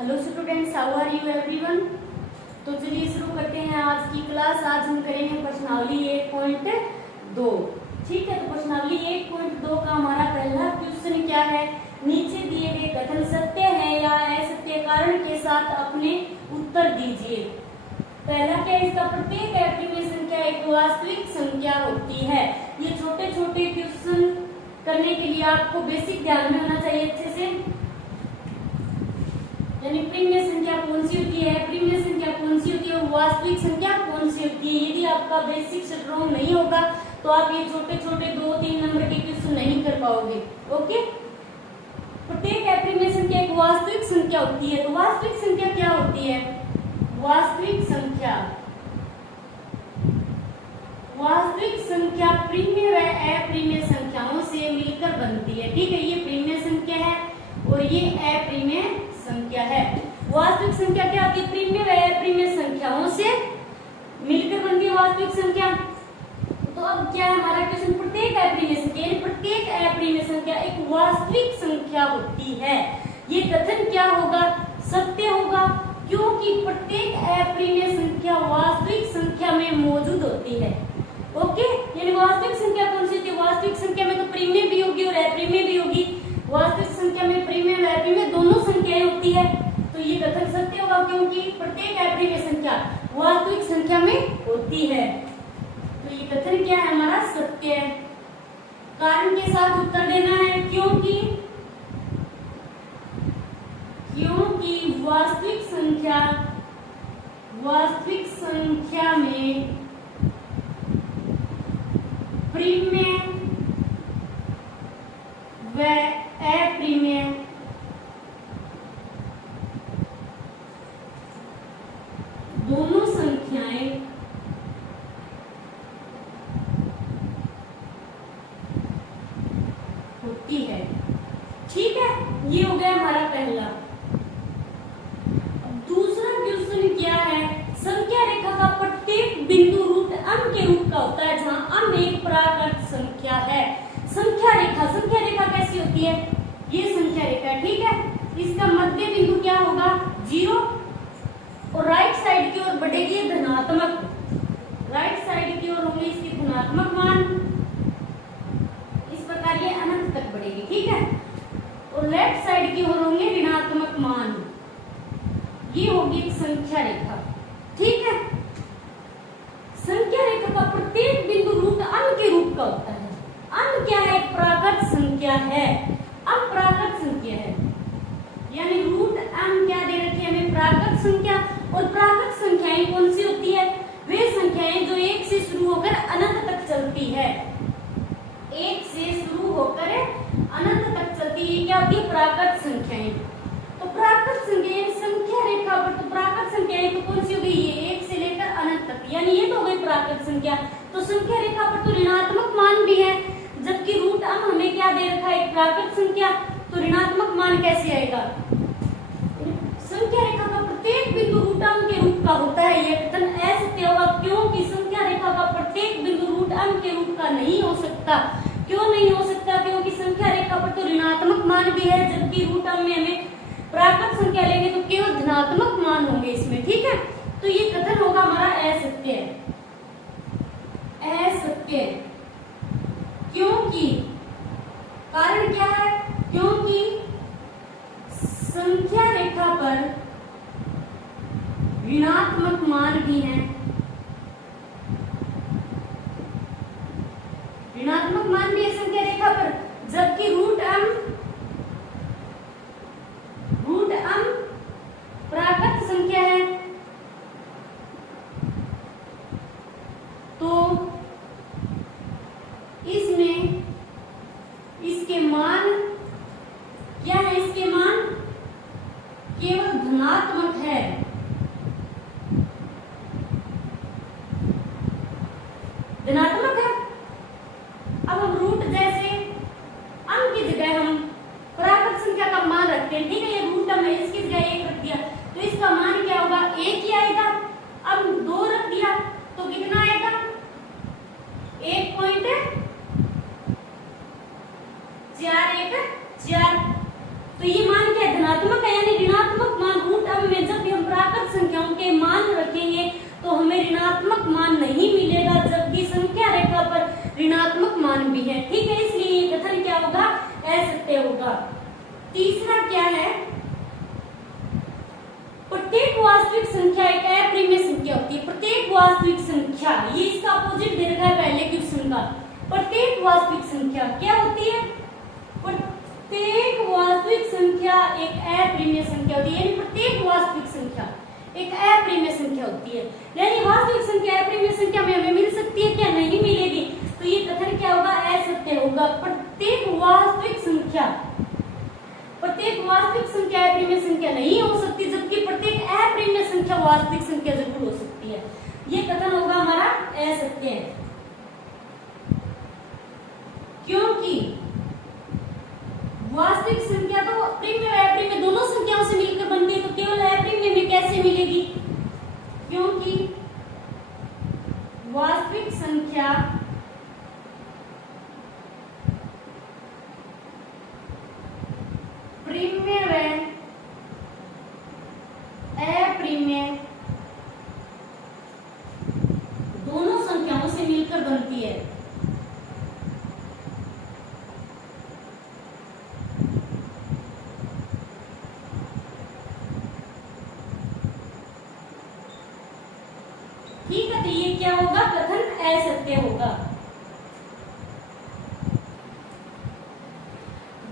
Hello students, how are you everyone. तो चलिए शुरू करते हैं आज की क्लास। आज हम करेंगे प्रश्नावली 1.2। ठीक है, तो प्रश्नावली 1.2 का हमारा पहला क्वेश्चन क्या है। नीचे दिए गए कथन सत्य है या असत्य, कारण के साथ अपने उत्तर दीजिए। पहला क्या है इसका, प्रत्येक अप्रिमेय संख्या एक वास्तविक संख्या होती है। ये छोटे छोटे क्वेश्चन करने के लिए आपको बेसिक ध्यान में होना चाहिए अच्छे से। यानी प्रिमेय संख्या कौन सी होती है, प्रिमेय संख्या कौन सी होती है, वास्तविक संख्या कौन सी होती है। यदि आपका बेसिक स्ट्रॉन्ग नहीं होगा तो आप ये छोटे छोटे 2-3 नंबर के क्वेश्चन नहीं कर पाओगे। ओके, प्रत्येक अप्रिमेय संख्या एक वास्तविक संख्या होती है। तो वास्तविक संख्या क्या होती है, वास्तविक संख्या प्रिमेय व अप्रिमेय संख्याओं से मिलकर बनती है। ठीक है, ये प्रिमेय संख्या है और ये अप्रिमेय संख्या है। वास्तविक संख्या क्या होती है, प्रिमेय व अप्रिमेय संख्याओं से मिलकर बनती है वास्तविक संख्या। तो अब क्या है हमारा क्वेश्चन, प्रत्येक अप्रिमेय संख्या, प्रत्येक अप्रिमेय संख्या एक वास्तविक संख्या होती है। ये कथन क्या होगा, सत्य होगा, क्योंकि प्रत्येक अप्रिमेय संख्या वास्तविक संख्या में मौजूद होती है। ओके, यानी वास्तविक संख्या कौन सी होती है, वास्तविक संख्या में तो प्रिमेय भी होगी और अप्रिमेय भी होगी। वास्तविक संख्या में प्रिमेय और अप्रिमेय दोनों संख्याएं होती है। तो ये कथन सत्य होगा, क्योंकि प्रत्येक अप्रिमेय संख्या वास्तविक संख्या में होती है। तो ये कथन क्या है हमारा, सत्य है। कारण के साथ उत्तर देना है, क्योंकि वास्तविक संख्या में प्रिमेय व अप्रिमेय दोनों संख्याएं होती है। ठीक है, ये हो गया हमारा पहला। दूसरा क्वेश्चन क्या है, संख्या रेखा का प्रत्येक बिंदु रूट अम के रूप का होता है, जहां अम एक प्राकृत संख्या है। संख्या रेखा कैसी होती है, ये संख्या रेखा। ठीक है, इसका मध्य बिंदु क्या होगा, 0 और राइट साइड की ओर बढ़ेगी धनात्मक, राइट साइड की ओर होंगे इसके धनात्मक मान, इस प्रकार ये अनंत तक बढ़ेगी। ठीक है, और लेफ्ट साइड की ओर होंगे ऋणात्मक मान। ये होगी एक संख्या रेखा। ठीक है, संख्या रेखा का प्रत्येक बिंदु रूट अम के रूप का होता है। अम क्या है, एक प्राकृत संख्या है। अम प्राकृत संख्या है, यानी रूट अम क्या दे रखी है हमें, प्राकृत संख्या। और प्राकृत संख्याएं कौन सी होती है, वे संख्याएं जो 1 से शुरू होकर अनंत तक चलती है। 1 से शुरू होकर अनंत तक चलती है, क्या होती है, प्राकृत संख्याएं। तो प्राकृत संख्या रेखा पर तो प्राकृत संख्याएं तो कौन सी हो गई, ये 1 से लेकर अनंत तक, यानी ये तो हो गई प्राकृत संख्या। तो संख्या रेखा पर तो ऋणात्मक मान भी है, जबकि रूट अम हमें क्या दे रखा है, एक प्राकृत संख्या। तो ऋणात्मक मान कैसे आएगा, संख्या रेखा का प्रत्येक बिंदु रूट अम के रूप का होता है। यह कथन असत्य होगा, क्योंकि संख्या रेखा का प्रत्येक बिंदु रूट अम के रूप का नहीं हो सकता। क्यों नहीं हो सकता, क्योंकि संख्या रेखा पर तो ऋणात्मक मान भी है, जबकि रूट अम में हमें प्राकृत संख्या लेंगे तो केवल धनात्मक मान होंगे इसमें। ठीक है, तो ये कथन होगा हमारा असत्य, असत्य। क्योंकि कारण क्या है, क्योंकि संख्या रेखा पर ऋणात्मक मान भी हैं, ऋणात्मक मान भी है संख्या रेखा पर, जबकि रूट अम प्राकृत संख्या है। तो इसमें इसके मान क्या है, इसके मान केवल धनात्मक है। धनात्मक है। अब हम रूट जैसे अम की जगह हम प्राकृत संख्या का मान रखते हैं। ठीक है, ये रूट अम है, इसकी जगह 1 रख दिया तो इसका मान क्या होगा, 1 ही आएगा। अब 2 रख दिया तो कितना आएगा, 1.414। तो ये मान क्या है, धनात्मक है, यानी ऋणात्मक मान हमें ऋणात्मक मान नहीं मिलेगा, जबकि संख्या रेखा पर ऋणात्मक मान भी है। ठीक है, इसलिए ये कथन क्या होगा, असत्य होगा। तीसरा क्या है, प्रत्येक वास्तविक संख्या एक अप्रिमेय संख्या होती है। प्रत्येक वास्तविक संख्या, ये इसका अपोजिट दे रखा है पहले क्वेश्चन का। प्रत्येक वास्तविक संख्या क्या होती है, प्रत्येक वास्तविक संख्या एक अप्रिमेय संख्या होती है, यानी प्रत्येक वास्तविक संख्या एक अप्रिमेय संख्या होती है। यानी वास्तविक संख्या अप्रिमेय संख्या में हमें मिल सकती है क्या, नहीं मिलेगी। तो ये कथन क्या होगा, असत्य होगा। प्रत्येक वास्तविक संख्या अप्रिमेय संख्या नहीं हो सकती, जबकि प्रत्येक अप्रिमेय संख्या वास्तविक संख्या जरूर हो सकती है। ये कथन होगा हमारा असत्य, क्योंकि वास्तविक संख्या तो अप्रिमेय और अप्रिमेय दोनों संख्याओं से मिलकर बनती है, तो केवल अप्रिमेय में कैसे मिलेगी, क्योंकि वास्तविक संख्या प्रिमेय व अप्रिमेय दोनों संख्याओं से मिलकर बनती है। ठीक है, तो ये क्या होगा, कथन असत्य होगा।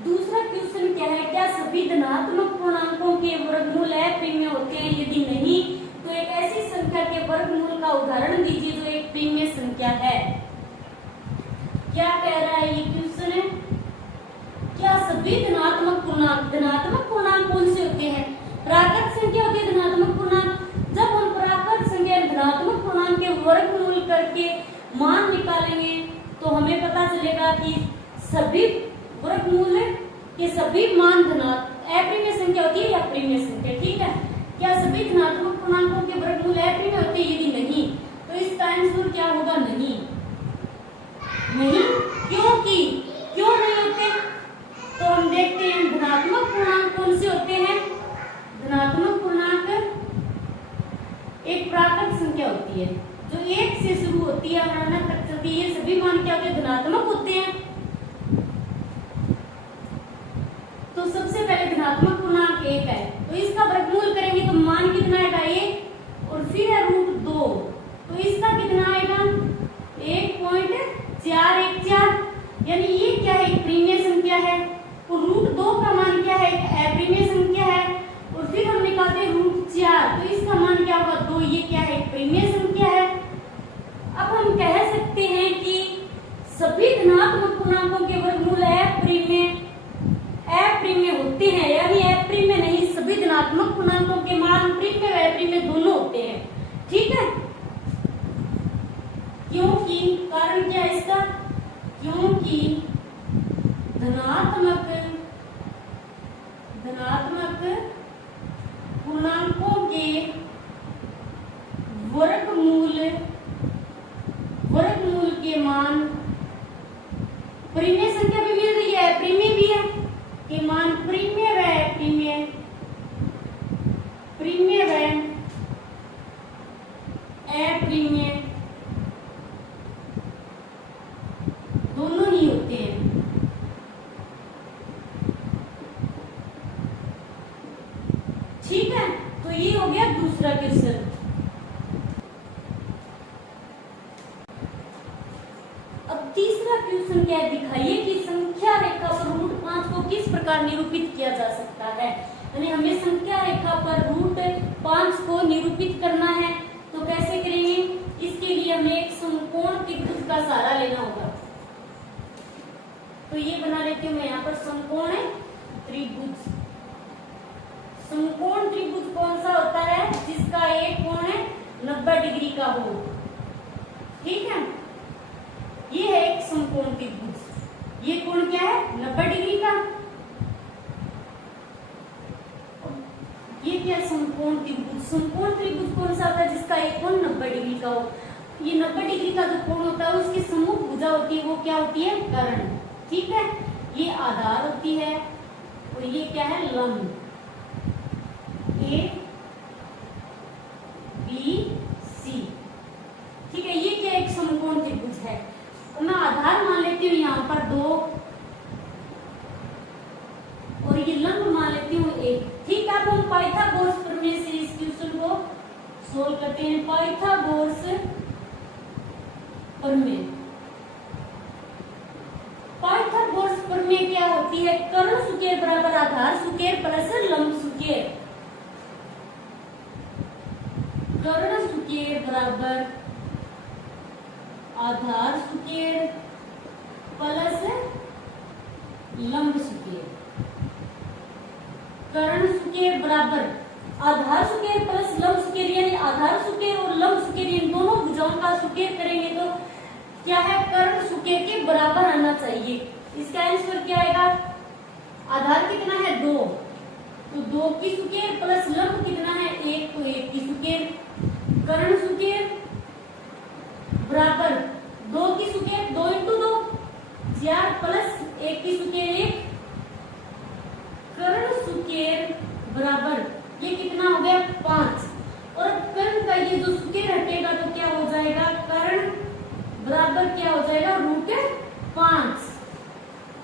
दूसरा क्वेश्चन क्या है, क्या सभी धनात्मक पूर्णांकों के वर्गमूल अप्रिमेय होते हैं, यदि नहीं तो एक ऐसी संख्या के वर्गमूल का उदाहरण दीजिए जो एक प्रिमेय संख्या है। क्या कह रहा है ये क्वेश्चन है, क्या सभी धनात्मक पूर्णांक कौन से होते हैं, प्राकृत संख्या होती है धनात्मक पूर्णांक। जब हम प्राकृत संख्या धनात्मक पूर्णांक के वर्गमूल करके मान निकालेंगे तो हमें पता चलेगा कि सभी वर्गमूल के सभी मान अप्रिमेय संख्या होती है या प्रिमेय संख्या। ठीक है, क्या सभी धनात्मक पूर्णांकों के वर्गमूल अप्रिमेय होते हैं, यदि नहीं तो इसका आंसर क्या होगा, नहीं। क्यों नहीं होते, तो हम देखते हैं धनात्मक पूर्णांक कौन से होते हैं। धनात्मक पूर्णांक एक प्राकृत संख्या होती है जो एक से शुरू होती है और अनंत तक चलती है। ये सभी मान क्या होते हैं, धनात्मक होते हैं। तो सबसे पहले धनात्मक पूर्णांक एक है, तो इसका वर्गमूल करेंगे तो मान कितना आएगा, 1 और फिर है √2, तो इसका कितना आएगा 1.414, यानी ये क्या है, एक प्रिमेय संख्या है। और √2 का मान क्या है, एक अप्रिमेय संख्या है। और फिर हम निकालते हैं √4, तो इसका मान क्या होगा, 2, ये क्या है, एक प्रिमेय संख्या है। अब हम कह सकते हैं कि सभी धनात्मक पूर्णांकों के वर्गमूल अप्रिमेय होते हैं, यानी अप्रिमेय नहीं, सभी धनात्मक पूर्णांकों के मान प्रिमेय व अप्रिमेय दोनों होते हैं। ठीक है, क्योंकि कारण क्या है इसका, क्योंकि धनात्मक पूर्णांकों के वर्गमूल के मान प्रिमेय संख्या भी मिल रही है, अप्रिमेय भी है, के मान प्रिमेय व अप्रिमेय दोनों ही होते हैं। ठीक है, तो ये हो गया दूसरा क्वेश्चन। अब तीसरा क्वेश्चन क्या है, दिखाइए कि संख्या रेखा पर √5 को किस प्रकार निरूपित किया जा सकता है। यानी हमें संख्या रेखा पर √5 को निरूपित करना है, तो कैसे करेंगे, इसके लिए हमें एक समकोण त्रिभुज का सहारा लेना होगा। तो ये बना लेती हूँ मैं यहाँ पर समकोण त्रिभुज। समकोण त्रिभुज कौन सा होता है, जिसका एक कोण है 90 डिग्री का हो। ठीक है, ये है एक समकोण त्रिभुज। ये कोण क्या है, 90 डिग्री का। ये क्या समकोण त्रिभुज, समकोण त्रिभुज कौन सा होता है, जिसका एक कोण 90 डिग्री का हो। ये 90 डिग्री का जो कोण होता है उसकी सम्मुख भुजा होती है, वो क्या होती है, कर्ण। ठीक है, ये आधार होती है और ये क्या है, लंब। A B C सोल्व करते हैं। पाइथागोरस प्रमेय। पाइथागोरस प्रमेय क्या होती है? कर्ण सुकेर बराबर आधार सुकेर प्लस लंब सुकेर। कर्ण सुकेर बराबर आधार सुकेर प्लस लंब सुकेर। कर्ण सुकेर बराबर आधार सुकेर प्लस लंब सुकेर, यानी आधार सुकेर और लंब सुकेर इन दोनों भुजाओं का सुकेर करेंगे तो क्या है? कर्ण सुकेर के बराबर आना चाहिए। इसका आंसर क्या आएगा? आधार कितना है? 2, तो 2 की सुकेर प्लस लंब कितना है? 1, तो 1 की सुकेर। कर्ण सुकेर बराबर 2 की सुकेर 2 × 2 4 प्लस 1 की सुकेर 1। कर्ण सुकेर बराबर ये कितना हो गया? 5। और कर्ण का ये जो सुकेर हटेगा तो क्या हो जाएगा? कर्ण बराबर क्या हो जाएगा? √5।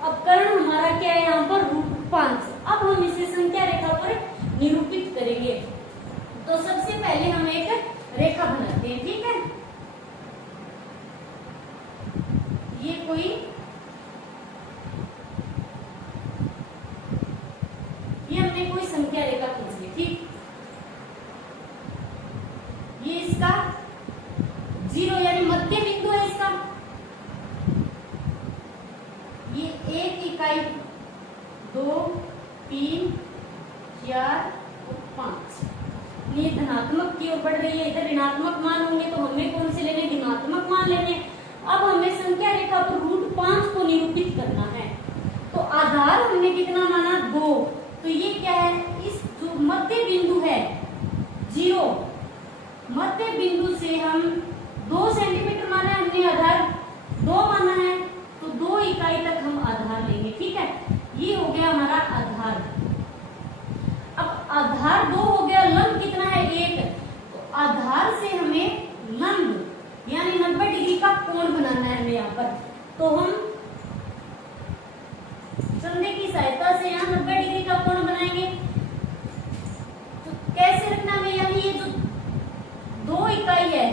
अब कर्ण हमारा क्या है यहाँ पर? √5। अब हम इसे संख्या रेखा पर निरूपित करेंगे। तो सबसे पहले हम एक रेखा बनाते हैं, ठीक है? ये हमने कोई संख्या रेखा खींच ली, ठीक? ये इसका 0 यानी मध्य बिंदु है इसका। ये 1 इकाई 2 3 4 और 5 ये धनात्मक की ओर बढ़ रही है। इधर ऋणात्मक मान होंगे तो हमें कौन से लेने? धनात्मक मान लेने। अब हमें संख्या रेखा पर √5 को निरूपित करना है। तो आधार हमने कितना माना? 2। तो ये क्या है? इस जो मध्य बिंदु है 0, मध्य बिंदु से हम 2 सेंटीमीटर माना है हमने, आधार 2 माना है तो 2 इकाई तक हम आधार लेंगे, ठीक है? ये हो गया हमारा आधार। अब आधार 2 हो गया, लंब कितना है? 1। तो आधार से हमें लंब यानी 90 डिग्री का कोण बनाना है हमें यहाँ पर। तो हम संधे की सहायता से यहाँ 90 डिग्री का कोण बनाएंगे। तो कैसे रखना है? यानी ये जो 2 इकाई है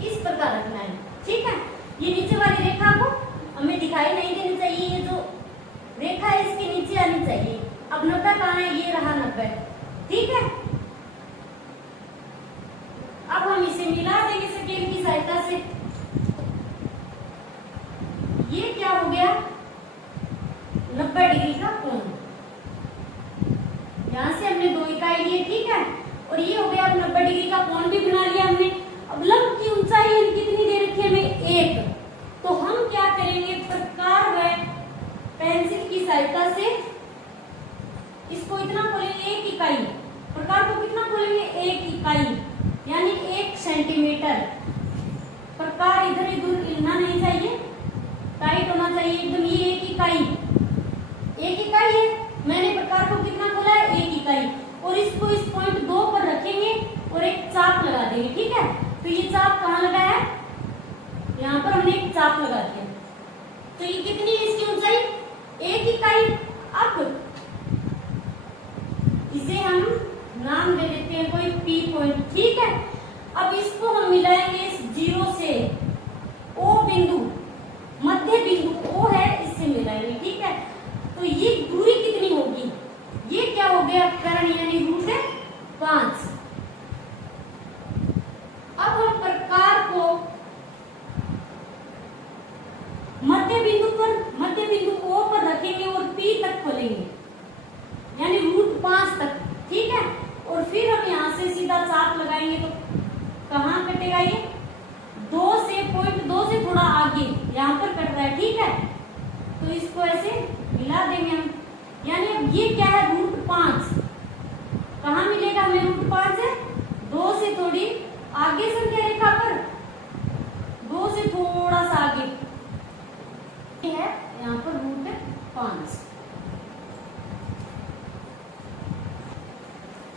इस प्रकार रखना है, ठीक है? ये नीचे वाली रेखा को हमें दिखाई नहीं देनी चाहिए। ये जो रेखा है इसके नीचे आनी चाहिए। अब 90 कहाँ है? ये रहा 90, ठीक है? अब हम इसे मिला देंगे स्केल की सहायता से। ये क्या हो गया? 90 डिग्री का कोण। यहां से हमने 2 इकाई लिए, ठीक है? और ये हो गया। अब 90 डिग्री का कोण भी बना लिया हमने। अब लंब की ऊंचाई कितनी दे रखी है हमें? 1। तो हम क्या करेंगे? प्रकार व पेंसिल की सहायता से इसको इतना खोलेंगे 1 इकाई। प्रकार को कितना खोलेंगे? 1 इकाई यानी 1 सेंटीमीटर। प्रकार इधर उधर हिलना नहीं चाहिए, टाइट होना चाहिए एकदम। ये 1 इकाई, 1 इकाई है। मैंने प्रकार को कितना खोला है? 1 इकाई। और इसको इस पॉइंट 2 पर रखेंगे और एक चाप लगा देंगे, ठीक है? तो ये चाप कहाँ लगा है? यहाँ पर हमने एक चाप लगा दिया। तो ये कितनी है इसकी ऊंचाई? 1 इकाई। अब इसे हम नाम दे देते हैं कोई P पॉइंट, ठीक है? अब इसको हम मिलाएंगे इस 0 से O बिंदु, मध्य बिंदु O है, इससे मिलाएंगे, ठीक है? तो ये दूरी कितनी होगी? ये क्या हो गया? कर्ण यानी √5। अब हम प्रकार को मध्य बिंदु O पर रखेंगे और P तक खोलेंगे यानी √5 तक, ठीक है? और फिर हम यहाँ से सीधा चाप लगाएंगे तो कहाँ कटेगा? ये 2 से पॉइंट 2 से थोड़ा आगे यहाँ पर कट रहा है, ठीक है? तो इसको ऐसे मिला देंगे हम। यानी अब ये क्या है? √5। कहाँ मिलेगा हमें √5 है? 2 से थोड़ी आगे संख्या रेखा पर, 2 से थोड़ा सा आगे है यहाँ पर √5।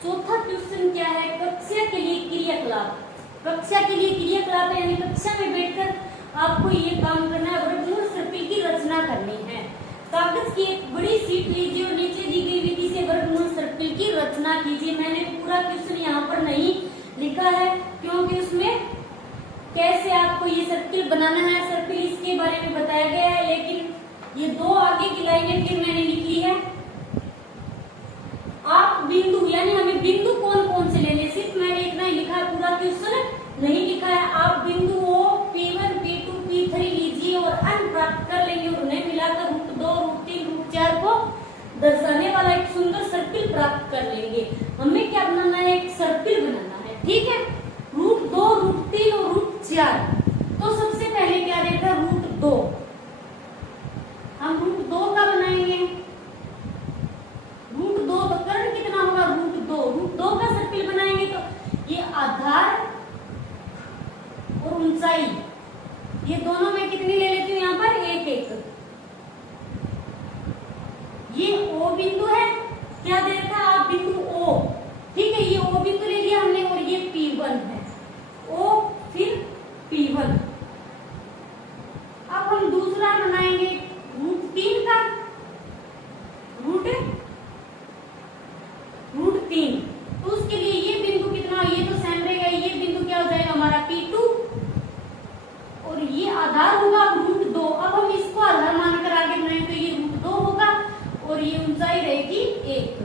चौथा क्वेश्चन क्या है? कक्षा के लिए क्रियाकलाप। कक्षा के लिए क्रियाकलाप यानी कक्षा में बैठकर आपको ये काम करना है, वर्गमूल सर्पिल की रचना करनी है। कागज की एक बड़ी शीट लीजिए और नीचे दी गई विधि से वर्गमूल सर्पिल सर्किल की रचना कीजिए। मैंने पूरा क्वेश्चन यहाँ पर नहीं लिखा है क्योंकि उसमें कैसे आपको ये सर्किल बनाना है, सर्किल इसके बारे में बताया गया है, लेकिन ये दो आगे की लाइनें फिर मैंने लिखी है। आप बिंदु यानी हमें बिंदु कौन कौन से लेने, सिर्फ मैंने इतना ही लिखा है, पूरा क्वेश्चन नहीं लिखा है। आप बिंदु ओ P1, P2, P3 लीजिए और अंक प्राप्त कर लेंगे और उन्हें मिलाकर √2, √3, √4 को दर्शाने वाला एक सुंदर सर्किल प्राप्त कर लेंगे। हमें क्या बनाना है, एक सर्किल बनाना है, ठीक है। √2, √3 और √4। तो सबसे पहले क्या देखा, √2। हम √2 का बनाएंगे, √2 तो कर्ण कितना होगा, √2 का सर्किल बनाएंगे तो ये आधार और ऊंचाई ये दोनों में कितनी ले लेती हूँ यहाँ पर, 1 1। ये O बिंदु है, क्या देखा आप, बिंदु O, ठीक है। ये O बिंदु ले लिया हमने और ये P1 है, O फिर P1। अब हम दूसरा बनाएंगे √3 का, √3। तो उसके लिए ये बिंदु कितना, ये तो सेम रहेगा, ये बिंदु क्या हो जाएगा हमारा P2 और ये आधार होगा √2। अब हम इसको आधार मानकर आगे बनाएंगे तो ये √2 होगा और ये ऊंचाई रहेगी 1,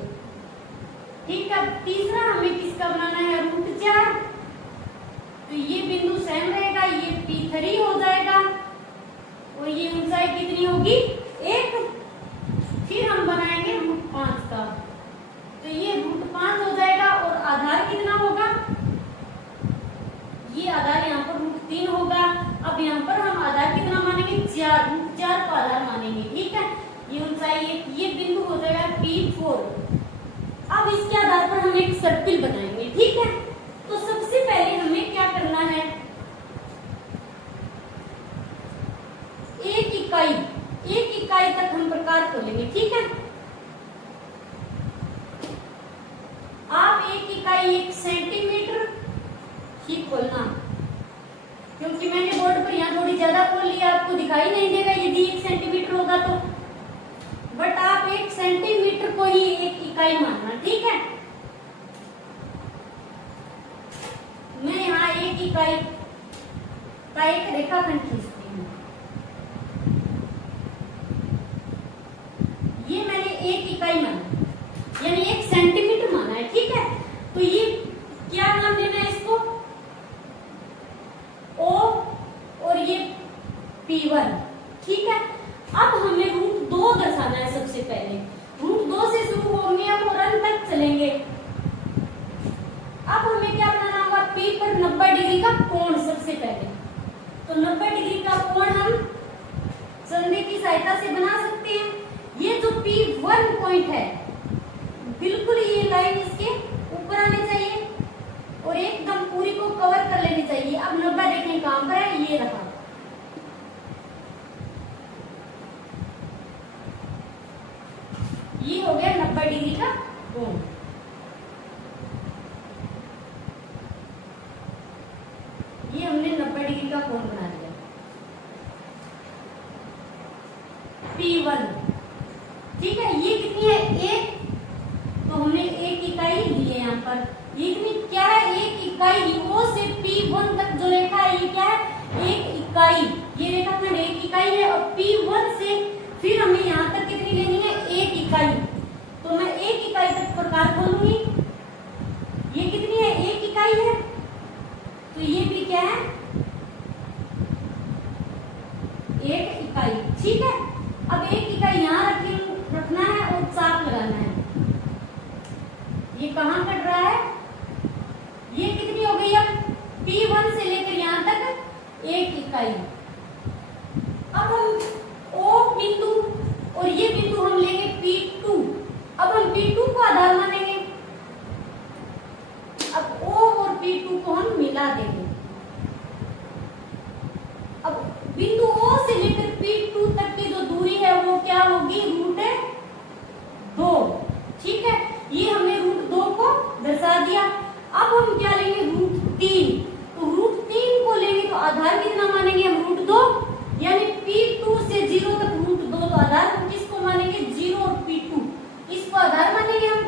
ठीक है। तीसरा हमें किसका बनाना है, √4। तो ये बिंदु सेम रहेगा, ये P3 हो जाएगा और ये ऊंचाई कितनी होगी, 1। फिर हम बनाएंगे √5 का, तो ये √5 हो जाएगा और आधार कितना होगा, ये आधार यहाँ पर √3 होगा। अब यहाँ पर हम आधार कितना मानेंगे, 4, √4 को आधार मानेंगे, ठीक है। ये ऊंचाई ये बिंदु हो जाएगा P4। अब इसके आधार पर हम एक सर्किल बनाएंगे, ठीक है। तो सबसे पहले हमें क्या करना है, एक इकाई तक हम प्रकार खोलेंगे, ठीक है। आप 1 इकाई 1 सेंटीमीटर ही खोलना, क्योंकि मैंने बोर्ड पर यहाँ थोड़ी ज्यादा खोल लिया, आपको दिखाई नहीं देगा यदि 1 सेंटीमीटर होगा तो, बट आप 1 सेंटीमीटर को ही 1 इकाई मानना, ठीक है। मैं यहाँ 1 इकाई का एक रेखाखंड खींचती हूँ। ये मैंने 1 इकाई माना यानी 1 सेंटीमीटर माना है, ठीक है। तो ये क्या नाम देना है इसको, O और ये P1, ठीक है। अब हमें √2 दर्शाना है। सबसे पहले √2 से शुरू होंगे हम और अंत तक चलेंगे। अब हमें क्या बनाना होगा, P पर 90 डिग्री का कोण। सबसे पहले तो 90 डिग्री का कोण हम संधि की सहायता से बना सकते हैं। ये जो P1 पॉइंट है, बिल्कुल ये लाइन इसके ऊपर आनी चाहिए और एकदम पूरी को कवर कर लेनी चाहिए। अब 90 देखें कहां पर है, ये रहा। ये हो गया 90 डिग्री का कोण। ये हमने 90 डिग्री का कोण बना दिया। P1, ठीक है। ये कितनी है, 1, तो हमने 1 इकाई ली है यहाँ पर। ये कितनी क्या है, 1 इकाई। O से P1 तक जो रेखा है ये क्या है, 1 इकाई। ये रेखाखंड 1 इकाई है और P1 से फिर हमें यहाँ तक कितनी लेनी है, 1 इकाई। तो मैं 1 इकाई तक प्रकार खोलूंगी। ये कितनी है, 1 इकाई है, तो ये भी क्या है, 1 इकाई, ठीक है। अब 1 इकाई यहाँ रखना है और चाप लगाना है। ये कहाँ कट रहा है, ये कितनी हो गई, अब P1 से लेकर यहाँ तक 1 इकाई। अब हम O बिंदु और ये बिंदु हम लेंगे P2। अब हम P2 को आधार मानेंगे। अब O और P2 को हम मिला देंगे। अब बिंदु O से लेकर P2 तक की जो दूरी है वो क्या होगी, √2, ठीक है। ये हमने √2 को दर्शा दिया। अब हम क्या लेंगे, √3। तो √3 को लेंगे तो आधार कितना मानेंगे हम, √2, यानी P2 से 0 तक √2। तो आधार हम किसको मानेंगे, 0 और P2, इसको आधार मानेंगे हम।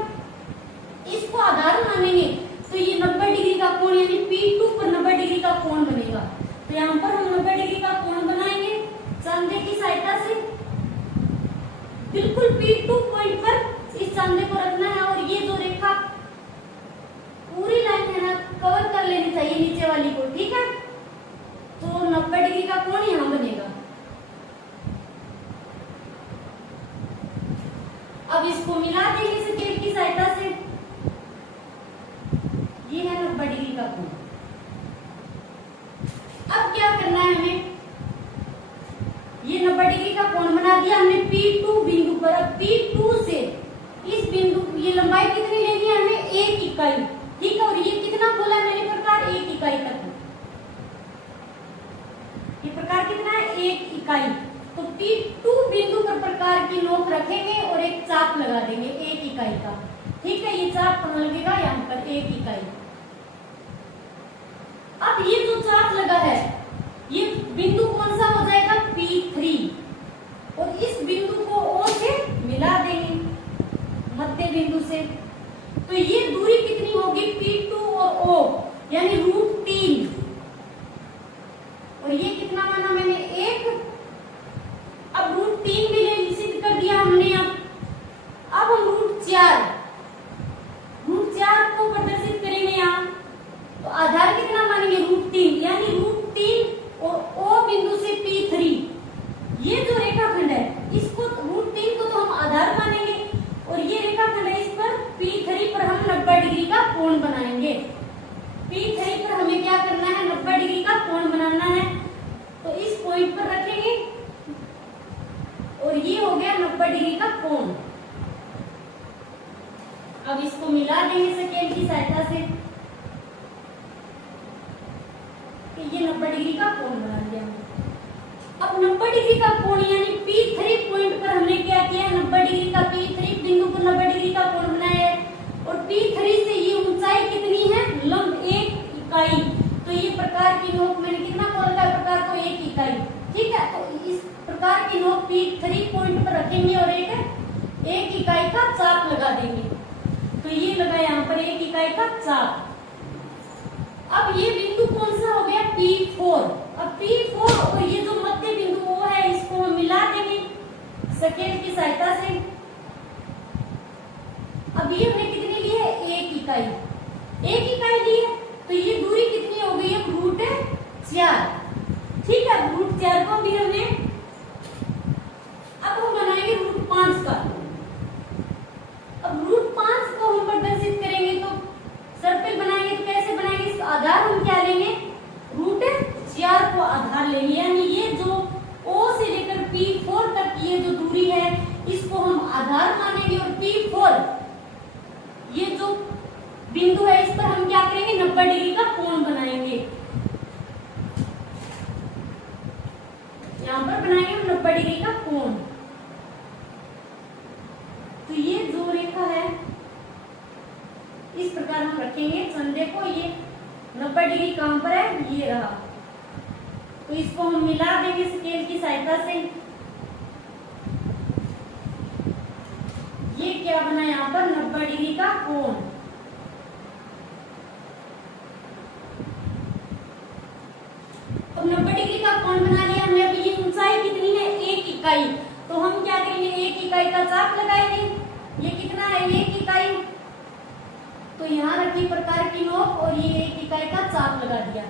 बिंदु, ये लंबाई कितनी लेनी है हमें, 1 इकाई, ठीक है। और ये कितना बोला है मैंने प्रकार, 1 इकाई तक। ये प्रकार कितना है, 1 इकाई। तो P2 बिंदु पर प्रकार की नोक रखेंगे और एक चाप लगा देंगे 1 इकाई का, ठीक है। ये चाप कहाँ लगेगा, यहाँ पर 1 इकाई। अब ये जो चाप लगा है ये बिंदु कौन सा हो जाएगा, P3। और इस बिंदु को O से मिला देंगे मध्य बिंदु से। तो ये दूरी कितनी होगी, P2 और O यानी √3। और ये कितना माना मैंने, 1। अब √3 भी सिद्ध कर दिया हमने। अब हम √4 को प्रदर्शित करेंगे यहाँ। तो आधार कितना मानेंगे, √3, यानी √3 और O बिंदु से P3, ये जो रेखाखंड है इसको √3 को तो हम आधार मानेंगे, और ये रेखाखंड है इस पर P3 पर हम 90 डिग्री का कोण बनाएंगे। P3 पर हमें क्या करना है, 90 डिग्री का कोण बनाना है। तो इस पॉइंट पर रखेंगे और ये हो गया 90 डिग्री का कोण। अब इसको मिला देंगे स्केल की सहायता से, तो ये 90 डिग्री का कोण बना लिया। अब 90 डिग्री का कोण यानी P3 पॉइंट पर हमने क्या किया, 90 डिग्री का P3 बिंदु पर 90 डिग्री का कोण बनाया है। और P3 से ये ऊंचाई कितनी है, लंब 1 इकाई। तो ये प्रकार की नोक मैंने कितना बोला है, प्रकार को 1 इकाई, ठीक है। तो इस प्रकार की नोक P3 पॉइंट पर रखेंगे और एक इकाई का चाप लगा देंगे। तो ये लगा यहाँ पर 1 इकाई का चाप। अब ये बिंदु कौन सा हो गया, P4। अब P4 और ये जो मध्य बिंदु वो है इसको हम मिला देंगे स्केल की सहायता से। अब ये हमने कितनी ली है, 1 इकाई, 1 इकाई ली है। तो ये दूरी कितनी हो गई है, √4, ठीक है। √4 को भी हमने, अब हम बनाएंगे √5 का। अब √5 को हम प्रदर्शित करेंगे तो सर्पिल बनाएंगे, तो कैसे बनाएंगे, इसका आधार हम क्या लेंगे, √4 को आधार लेंगे। यानी ये जो O से लेकर P4 तक ये जो दूरी है इसको हम आधार मानेंगे। और P4 ये जो बिंदु है इस पर हम क्या करेंगे, 90 डिग्री का कोण बनाएंगे। यहाँ पर बनाएंगे हम 90 डिग्री का कोण। तो ये जो रेखा है इस प्रकार हम रखेंगे संदेह को। ये 90 डिग्री कहां पर है, ये रहा। तो इसको हम मिला देंगे स्केल की सहायता से। ये क्या बना यहाँ पर, 90 डिग्री का कोण। अब 90 डिग्री का कोण बना लिया हमने। अब ये ऊंचाई कितनी है, 1 इकाई। तो हम क्या करेंगे, 1 इकाई का चाप लगाएंगे। ये कितना है, 1 इकाई। तो यहाँ रखी प्रकार की नोक और ये 1 इकाई का चाप लगा दिया,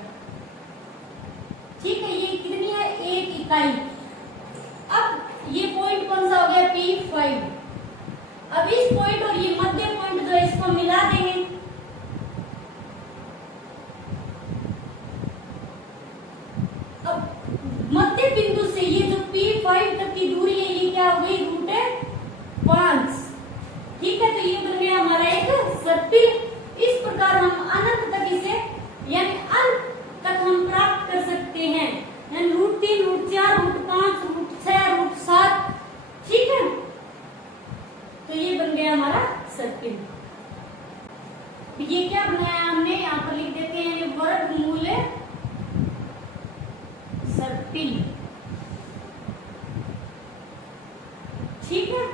ठीक है। ये कितनी है, 1 इकाई। अब ये पॉइंट कौन सा हो गया, P5। अब इस पॉइंट और ये मध्य पॉइंट जो है इसको मिला देंगे। अब मध्य बिंदु से ये जो P5 तक की दूरी है ये क्या हो गई, √5, ठीक है। तो ये बन गया हमारा एक सर्पिल। इस प्रकार हम अनंत तक इसे, यानी अंत तक हम प्राप्त कर सकते हैं, यानी √3, √4, √5, √6, √7, ठीक है। तो ये बन गया हमारा सर्पिल। ये क्या बनाया हमने, यहाँ पर लिख देते हैं, ये वर्गमूल सर्पिल, ठीक है।